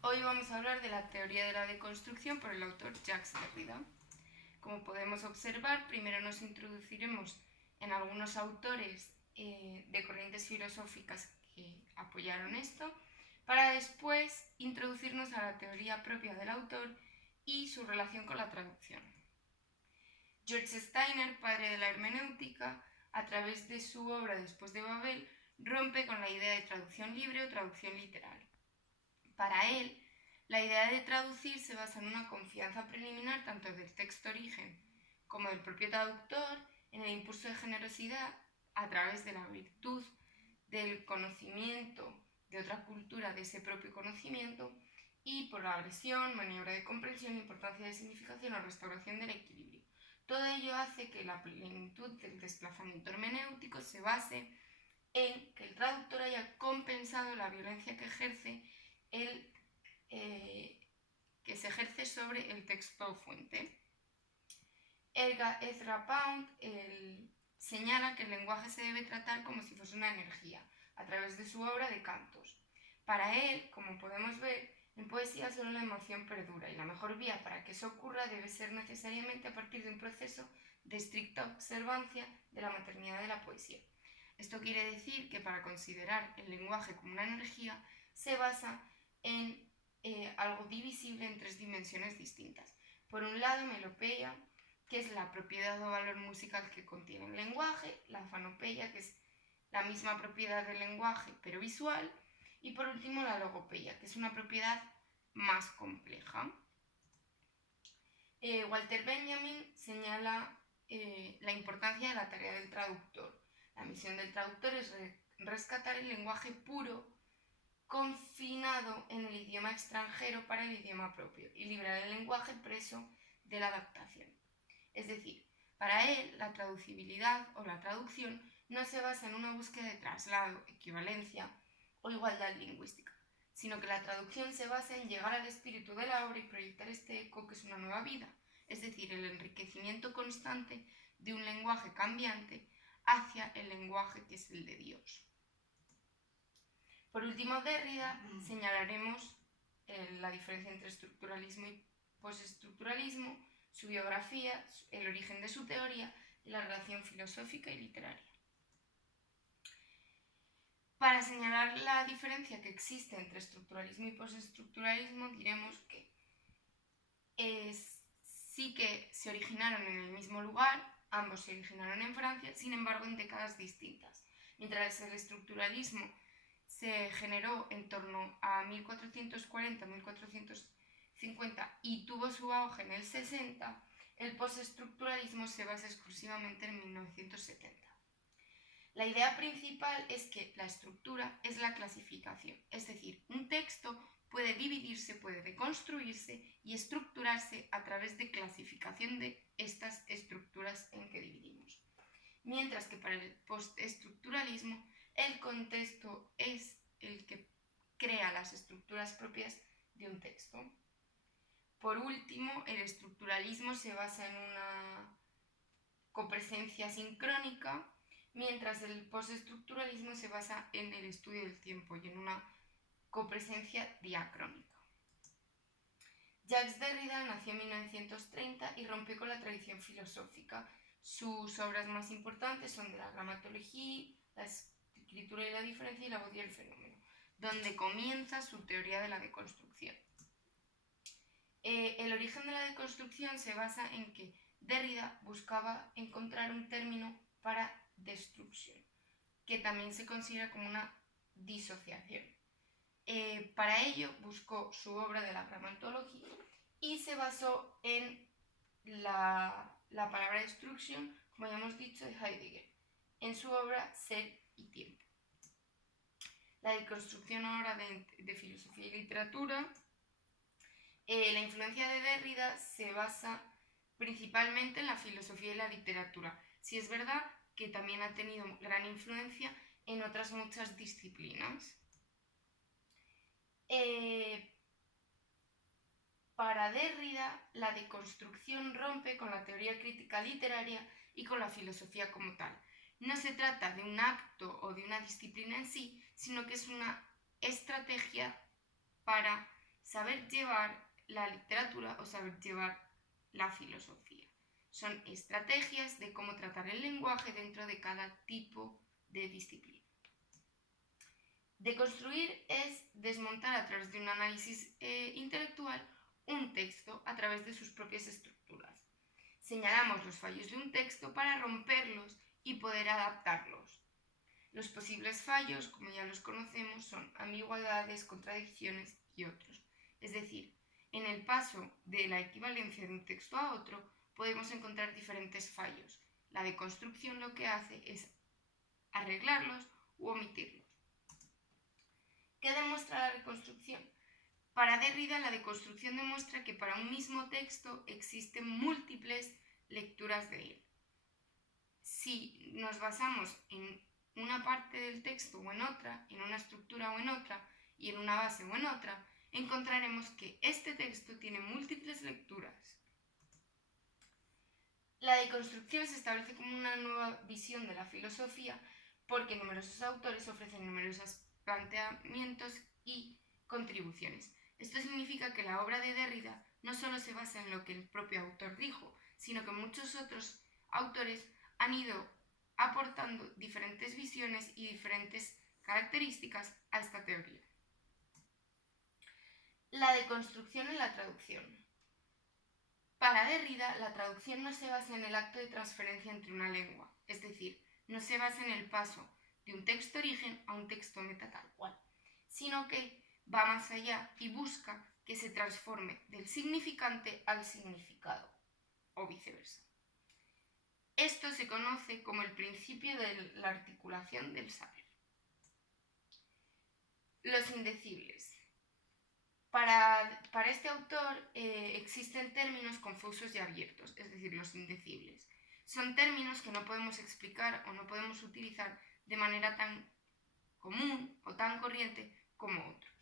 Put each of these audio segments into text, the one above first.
Hoy vamos a hablar de la teoría de la deconstrucción por el autor Jacques Derrida. Como podemos observar, primero nos introduciremos en algunos autores de corrientes filosóficas que apoyaron esto, para después introducirnos a la teoría propia del autor y su relación con la traducción. George Steiner, padre de la hermenéutica, a través de su obra Después de Babel, rompe con la idea de traducción libre o traducción literal. Para él, la idea de traducir se basa en una confianza preliminar tanto del texto origen como del propio traductor, en el impulso de generosidad a través de la virtud del conocimiento de otra cultura, de ese propio conocimiento, y por la agresión, maniobra de comprensión, importancia de significación o restauración del equilibrio. Todo ello hace que la plenitud del desplazamiento hermenéutico se base en que el traductor haya compensado la violencia que se ejerce sobre el texto fuente. Ezra Pound señala que el lenguaje se debe tratar como si fuese una energía, a través de su obra de cantos. Para él, como podemos ver, en poesía solo la emoción perdura, y la mejor vía para que eso ocurra debe ser necesariamente a partir de un proceso de estricta observancia de la maternidad de la poesía. Esto quiere decir que para considerar el lenguaje como una energía se basa en algo divisible en tres dimensiones distintas. Por un lado, melopeia, que es la propiedad o valor musical que contiene el lenguaje; la fanopeia, que es la misma propiedad del lenguaje pero visual; y por último, la logopeia, que es una propiedad más compleja. Walter Benjamin señala la importancia de la tarea del traductor. La misión del traductor es rescatar el lenguaje puro, confinado en el idioma extranjero para el idioma propio, y librar el lenguaje preso de la adaptación. Es decir, para él, la traducibilidad o la traducción no se basa en una búsqueda de traslado, equivalencia o igualdad lingüística, sino que la traducción se basa en llegar al espíritu de la obra y proyectar este eco que es una nueva vida, es decir, el enriquecimiento constante de un lenguaje cambiante hacia el lenguaje que es el de Dios. Por último, Derrida señalaremos la diferencia entre estructuralismo y postestructuralismo, su biografía, el origen de su teoría y la relación filosófica y literaria. Para señalar la diferencia que existe entre estructuralismo y postestructuralismo, diremos que sí que se originaron en el mismo lugar, ambos se originaron en Francia, sin embargo en décadas distintas. Mientras el estructuralismo se generó en torno a 1440-1450 y tuvo su auge en el 60, el postestructuralismo se basa exclusivamente en 1970. La idea principal es que la estructura es la clasificación, es decir, un texto puede dividirse, puede deconstruirse y estructurarse a través de clasificación de estas estructuras en que dividimos. Mientras que para el postestructuralismo, el contexto es el que crea las estructuras propias de un texto. Por último, el estructuralismo se basa en una copresencia sincrónica, mientras el postestructuralismo se basa en el estudio del tiempo y en una copresencia diacrónica. Jacques Derrida nació en 1930 y rompió con la tradición filosófica. Sus obras más importantes son de la gramatología, la escritura y la diferencia, y la voz y el fenómeno, donde comienza su teoría de la deconstrucción. El origen de la deconstrucción se basa en que Derrida buscaba encontrar un término para destrucción, que también se considera como una disociación. Para ello buscó su obra de la gramatología y se basó en la palabra destruction, como ya hemos dicho, de Heidegger, en su obra Ser y Tiempo. La deconstrucción ahora de filosofía y literatura. La influencia de Derrida se basa principalmente en la filosofía y la literatura. Sí es verdad que también ha tenido gran influencia en otras muchas disciplinas. Para Derrida, la deconstrucción rompe con la teoría crítica literaria y con la filosofía como tal. No se trata de un acto o de una disciplina en sí, sino que es una estrategia para saber llevar la literatura o saber llevar la filosofía. Son estrategias de cómo tratar el lenguaje dentro de cada tipo de disciplina. Deconstruir es desmontar a través de un análisis intelectual un texto a través de sus propias estructuras. Señalamos los fallos de un texto para romperlos y poder adaptarlos. Los posibles fallos, como ya los conocemos, son ambigüedades, contradicciones y otros. Es decir, en el paso de la equivalencia de un texto a otro podemos encontrar diferentes fallos. La deconstrucción lo que hace es arreglarlos u omitirlos. ¿Qué demuestra la reconstrucción? Para Derrida, la deconstrucción demuestra que para un mismo texto existen múltiples lecturas de él. Si nos basamos en una parte del texto o en otra, en una estructura o en otra, y en una base o en otra, encontraremos que este texto tiene múltiples lecturas. La deconstrucción se establece como una nueva visión de la filosofía porque numerosos autores ofrecen numerosos planteamientos y contribuciones. Esto significa que la obra de Derrida no solo se basa en lo que el propio autor dijo, sino que muchos otros autores han ido aportando diferentes visiones y diferentes características a esta teoría. La deconstrucción en la traducción. Para Derrida, la traducción no se basa en el acto de transferencia entre una lengua, es decir, no se basa en el paso de un texto origen a un texto meta tal cual, sino que va más allá y busca que se transforme del significante al significado, o viceversa. Esto se conoce como el principio de la articulación del saber. Los indecibles. Para este autor existen términos confusos y abiertos, es decir, los indecibles. Son términos que no podemos explicar o no podemos utilizar de manera tan común o tan corriente como otros.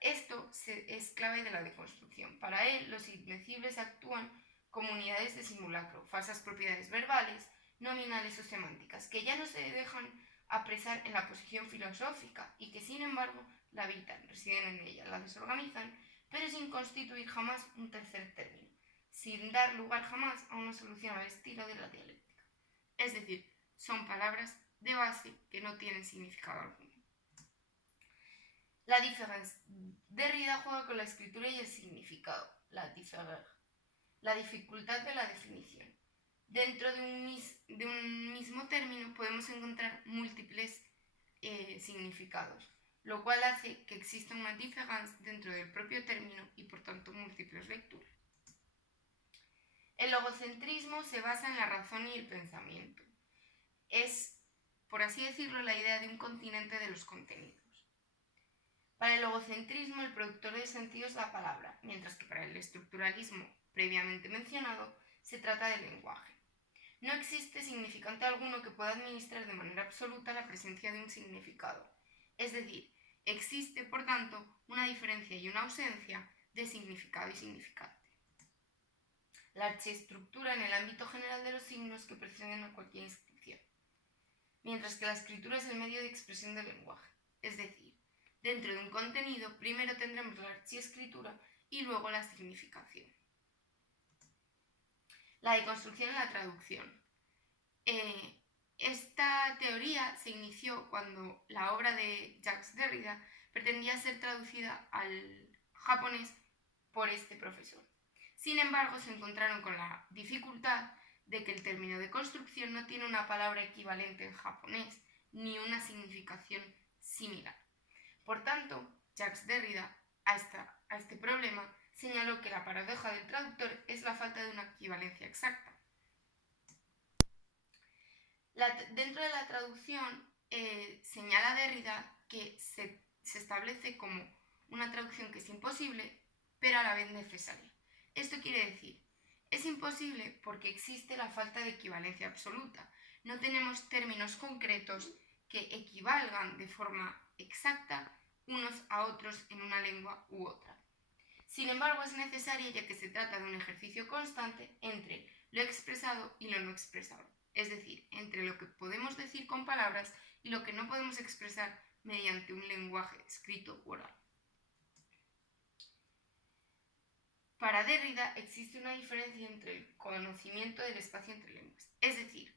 Esto es clave de la deconstrucción. Para él, los indecibles actúan como unidades de simulacro, falsas propiedades verbales, nominales o semánticas, que ya no se dejan apresar en la posición filosófica y que, sin embargo, la habitan, residen en ella, la desorganizan, pero sin constituir jamás un tercer término, sin dar lugar jamás a una solución al estilo de la dialéctica. Es decir, son palabras de base que no tienen significado alguno. La différence. Derrida juega con la escritura y el significado, la différer, la dificultad de la definición. Dentro de un mismo término podemos encontrar múltiples significados, lo cual hace que exista una différence dentro del propio término y por tanto múltiples lecturas. El logocentrismo se basa en la razón y el pensamiento. Es, por así decirlo, la idea de un continente de los contenidos. Para el logocentrismo, el productor de sentido es la palabra, mientras que para el estructuralismo previamente mencionado se trata del lenguaje. No existe significante alguno que pueda administrar de manera absoluta la presencia de un significado. Es decir, existe, por tanto, una diferencia y una ausencia de significado y significante. La archiestructura en el ámbito general de los signos que preceden a cualquier inscripción, mientras que la escritura es el medio de expresión del lenguaje. Es decir, dentro de un contenido, primero tendremos la archiescritura y luego la significación. La deconstrucción en la traducción. Esta teoría se inició cuando la obra de Jacques Derrida pretendía ser traducida al japonés por este profesor. Sin embargo, se encontraron con la dificultad de que el término de construcción no tiene una palabra equivalente en japonés ni una significación similar. Por tanto, Jacques Derrida, a este problema, señaló que la paradoja del traductor es la falta de una equivalencia exacta. Dentro de la traducción, señala Derrida que se establece como una traducción que es imposible, pero a la vez necesaria. Esto quiere decir, es imposible porque existe la falta de equivalencia absoluta. No tenemos términos concretos que equivalgan de forma exacta unos a otros en una lengua u otra. Sin embargo, es necesaria ya que se trata de un ejercicio constante entre lo expresado y lo no expresado, es decir, entre lo que podemos decir con palabras y lo que no podemos expresar mediante un lenguaje escrito u oral. Para Derrida existe una diferencia entre el conocimiento del espacio entre lenguas. Es decir,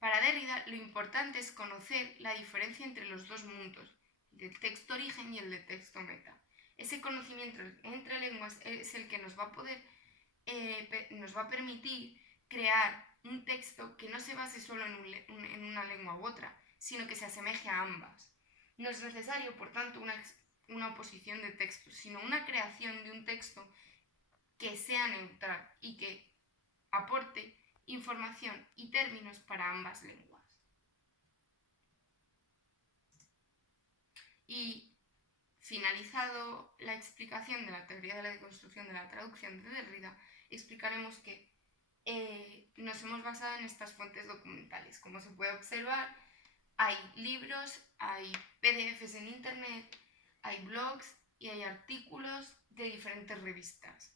para Derrida lo importante es conocer la diferencia entre los dos mundos, el del texto origen y el del texto meta. Ese conocimiento entre lenguas es el que nos va a permitir crear un texto que no se base solo en una lengua u otra, sino que se asemeje a ambas. No es necesario, por tanto, una oposición de textos, sino una creación de un texto que sea neutral y que aporte información y términos para ambas lenguas. Y finalizado la explicación de la teoría de la deconstrucción de la traducción de Derrida, explicaremos que nos hemos basado en estas fuentes documentales. Como se puede observar, hay libros, hay PDFs en internet, hay blogs y hay artículos de diferentes revistas.